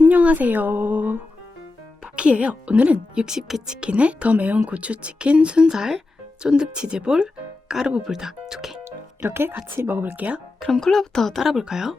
안녕하세요. 포키예요. 오늘은 60개 치킨에 더 매운 고추치킨, 순살, 쫀득 치즈볼, 까르보 불닭 두 개. 이렇게 같이 먹어볼게요. 그럼 콜라부터 따라볼까요?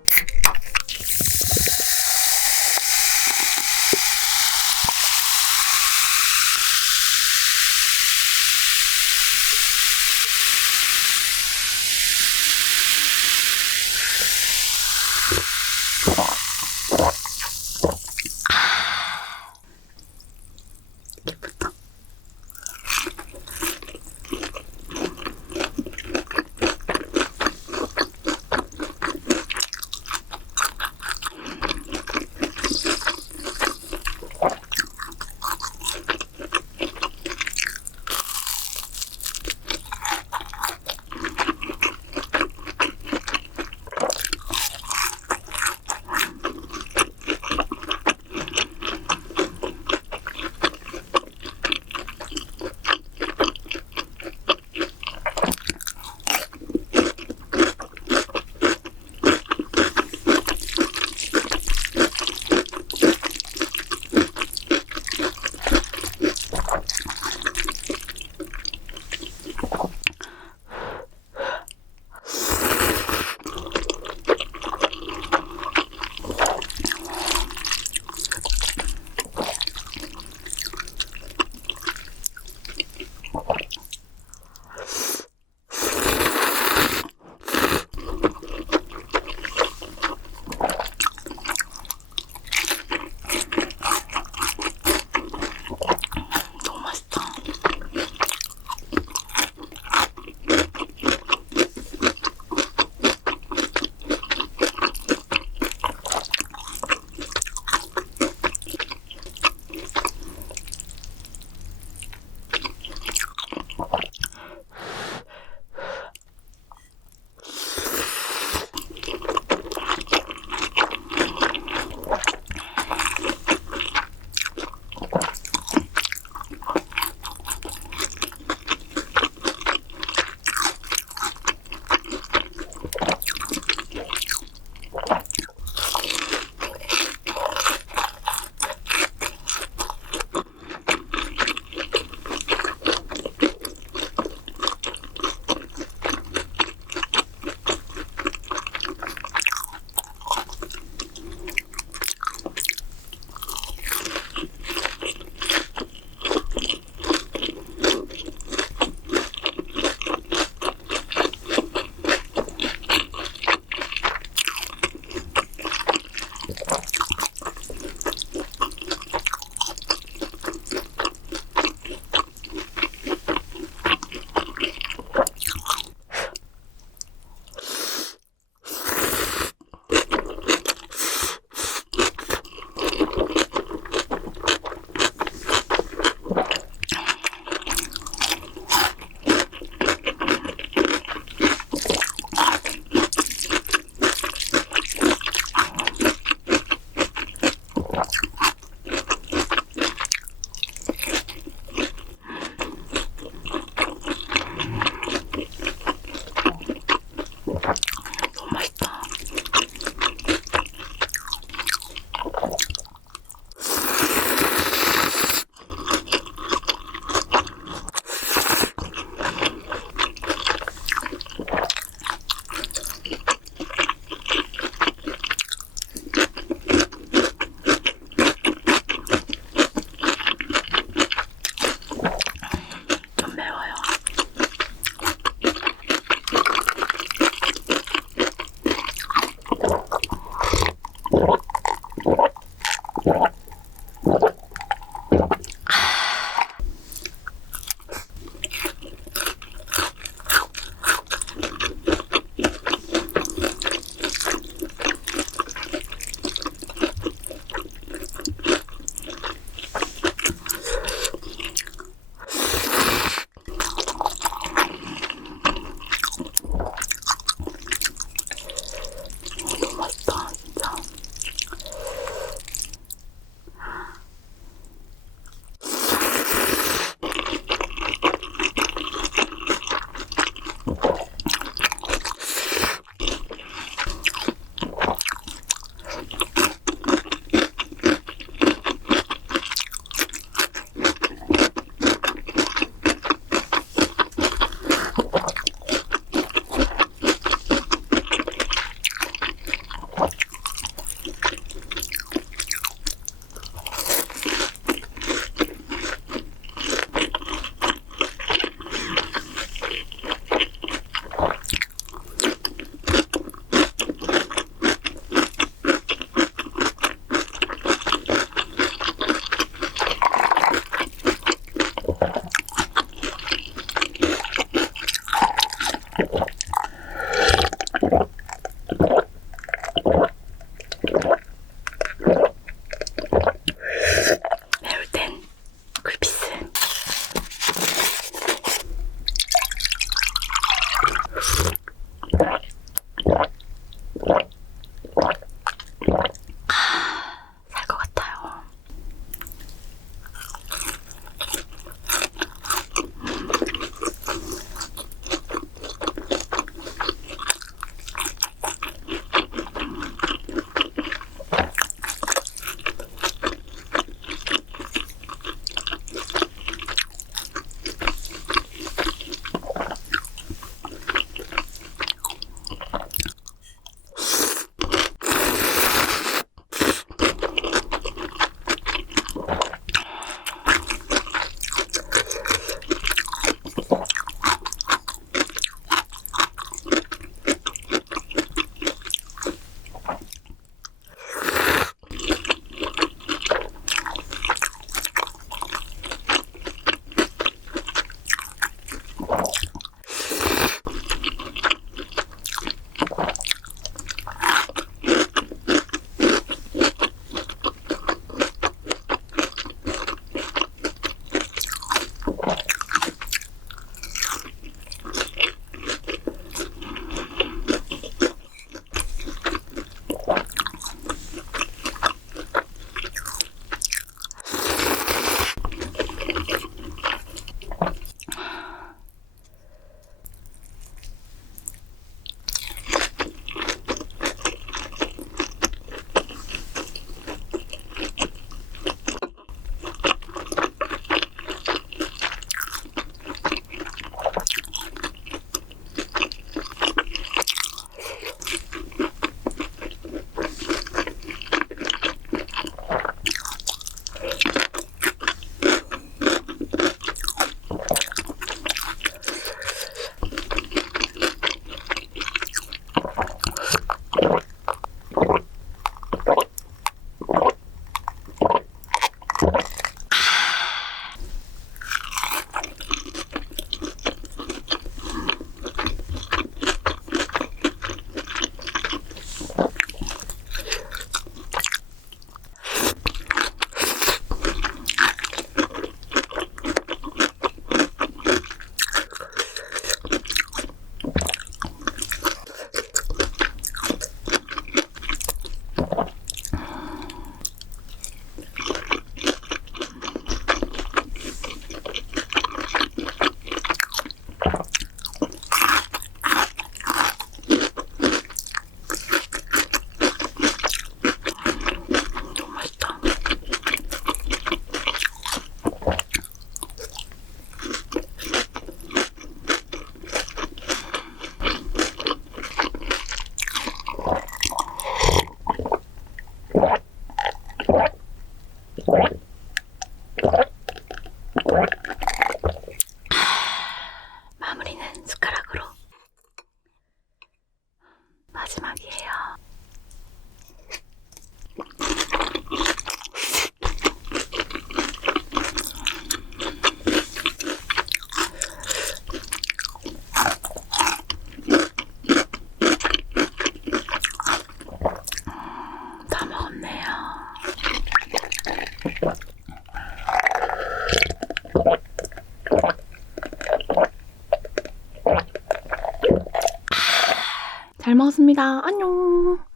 먹었습니다. 안녕.